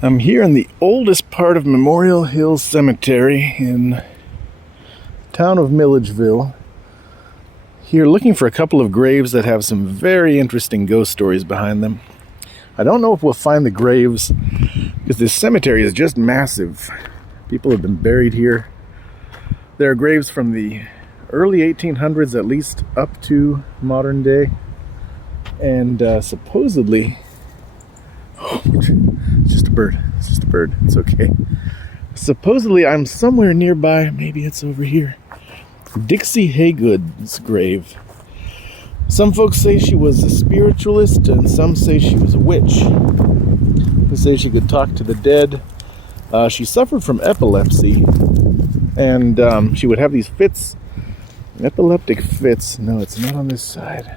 I'm here in the oldest part of Memorial Hill Cemetery in town of Milledgeville. Here looking for a couple of graves that have some very interesting ghost stories behind them. I don't know if we'll find the graves because this cemetery is just massive. People have been buried here. There are graves from the early 1800s at least up to modern day. And supposedly... Oh, it's just a bird. It's just a bird. It's okay. Supposedly, I'm somewhere nearby. Maybe it's over here. Dixie Haygood's grave. Some folks say she was a spiritualist, and some say she was a witch. They say she could talk to the dead. She suffered from epilepsy, and she would have these fits, epileptic fits. No, it's not on this side.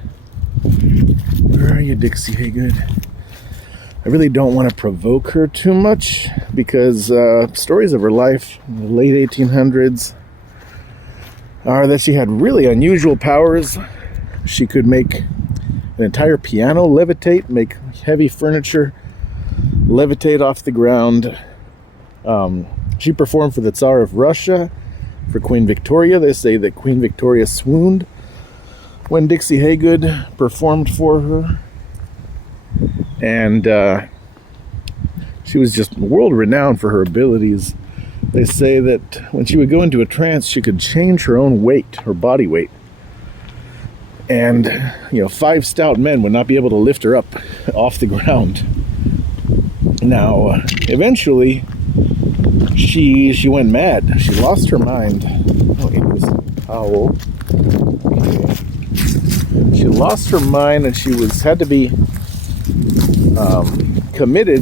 Where are you, Dixie Haygood? I really don't want to provoke her too much because stories of her life in the late 1800s are that she had really unusual powers. She could make an entire piano levitate, make heavy furniture levitate off the ground. She performed for the Tsar of Russia, for Queen Victoria. They say that Queen Victoria swooned when Dixie Haygood performed for her. And she was just world-renowned for her abilities. They say that when she would go into a trance, she could change her own weight, her body weight. And, 5 stout men would not be able to lift her up off the ground. Now, eventually, she went mad. She lost her mind. Oh, it was a owl. Okay. She lost her mind, and she had to be committed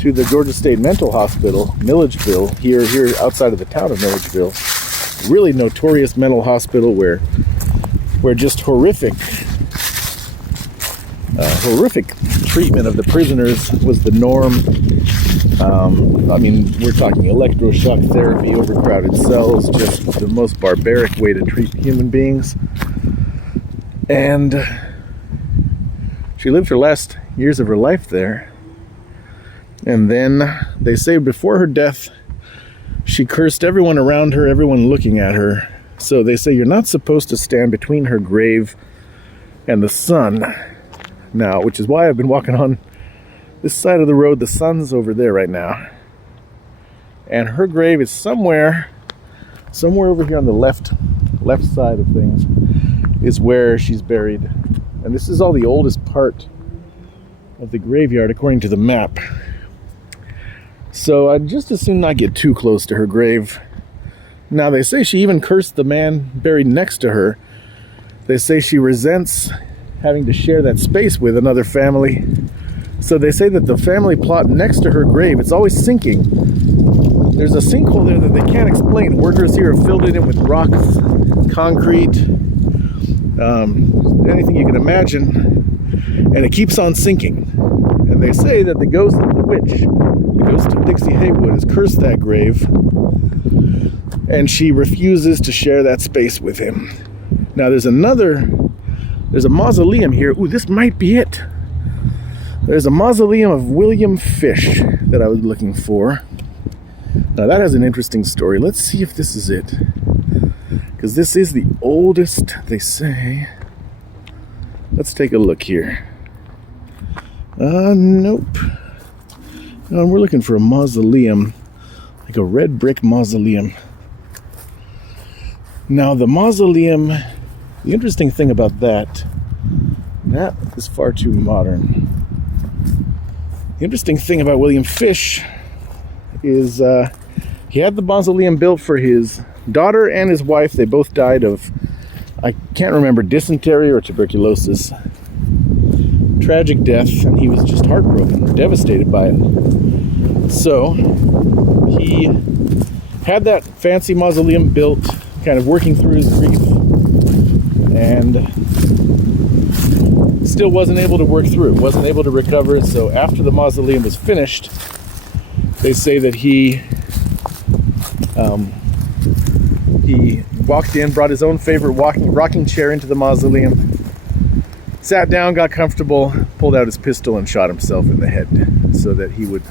to the Georgia State Mental Hospital, Milledgeville, here outside of the town of Milledgeville. Really notorious mental hospital where just horrific treatment of the prisoners was the norm. We're talking electroshock therapy, overcrowded cells, just the most barbaric way to treat human beings. And she lived her last years of her life there. And then they say before her death, she cursed everyone around her, everyone looking at her. So they say you're not supposed to stand between her grave and the sun now, which is why I've been walking on this side of the road. The sun's over there right now. And her grave is somewhere over here on the left side of things is where she's buried. And this is all the oldest part of the graveyard according to the map. So I'd just as soon not get too close to her grave. Now they say she even cursed the man buried next to her. They say she resents having to share that space with another family. So they say that the family plot next to her grave, it's always sinking. There's a sinkhole there that they can't explain. Workers here have filled it in with rocks, concrete, anything you can imagine, and it keeps on sinking. And they say that the ghost of the witch, the ghost of Dixie Haygood, has cursed that grave, and she refuses to share that space with him. Now there's a mausoleum here. Ooh, this might be it. There's a mausoleum of William Fish that I was looking for. Now that has an interesting story. Let's see if this is it. Because this is the oldest, they say. Let's take a look here. Nope. No, we're looking for a mausoleum. Like a red brick mausoleum. Now the mausoleum, the interesting thing about that is far too modern. The interesting thing about William Fish is he had the mausoleum built for his daughter and his wife. They both died of, I can't remember, dysentery or tuberculosis. Tragic death, and he was just heartbroken, devastated by it. So he had that fancy mausoleum built, kind of working through his grief, and still wasn't able to work through it, wasn't able to recover. So after the mausoleum was finished, they say that he walked in, brought his own favorite rocking chair into the mausoleum, sat down, got comfortable, pulled out his pistol, and shot himself in the head so that he would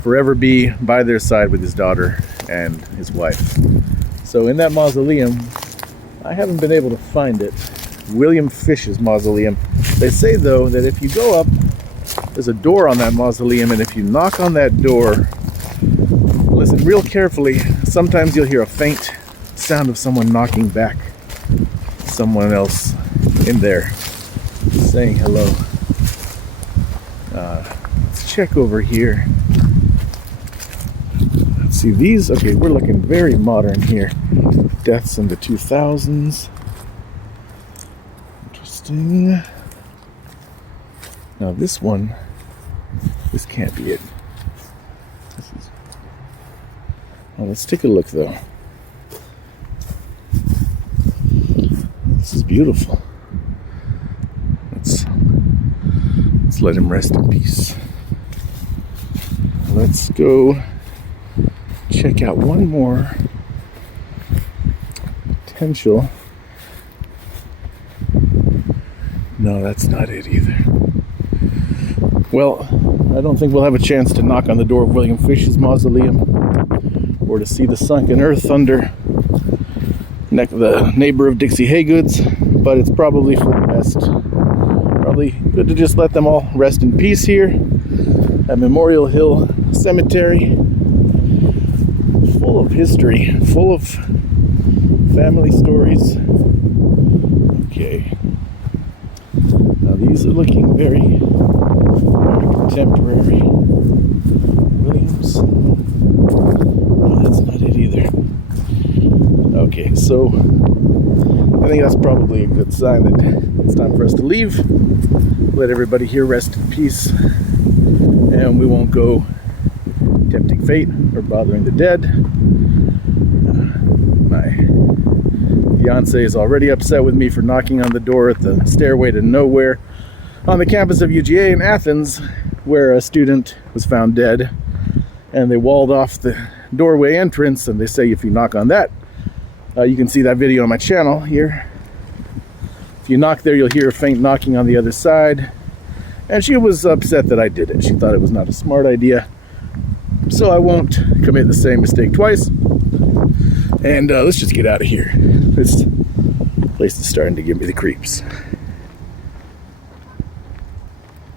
forever be by their side with his daughter and his wife. So in that mausoleum, I haven't been able to find it. William Fish's mausoleum. They say though that if you go up, there's a door on that mausoleum, and if you knock on that door, listen real carefully, sometimes you'll hear a faint sound of someone knocking back. Someone else in there saying hello. Let's check over here. Let's see these. Okay, we're looking very modern here. Deaths in the 2000s. Interesting. Now this one, this can't be it. This is. Oh, let's take a look though. This is beautiful. Let's let him rest in peace. Let's go check out one more potential. No, that's not it either. Well, I don't think we'll have a chance to knock on the door of William Fish's mausoleum or to see the sunken earth under the neighbor of Dixie Haygoods, but it's probably for the best. Probably good to just let them all rest in peace here at Memorial Hill Cemetery. Full of history, full of family stories. Okay. Now these are looking very, very contemporary. Williams. No, that's not it either. Okay, so I think that's probably a good sign that it's time for us to leave. Let everybody here rest in peace, and we won't go tempting fate or bothering the dead. My fiance is already upset with me for knocking on the door at the Stairway to Nowhere on the campus of UGA in Athens, where a student was found dead, and they walled off the doorway entrance, and they say if you knock on that, you can see that video on my channel here. If you knock there, you'll hear a faint knocking on the other side. And she was upset that I did it. She thought it was not a smart idea. So I won't commit the same mistake twice. And let's just get out of here. This place is starting to give me the creeps.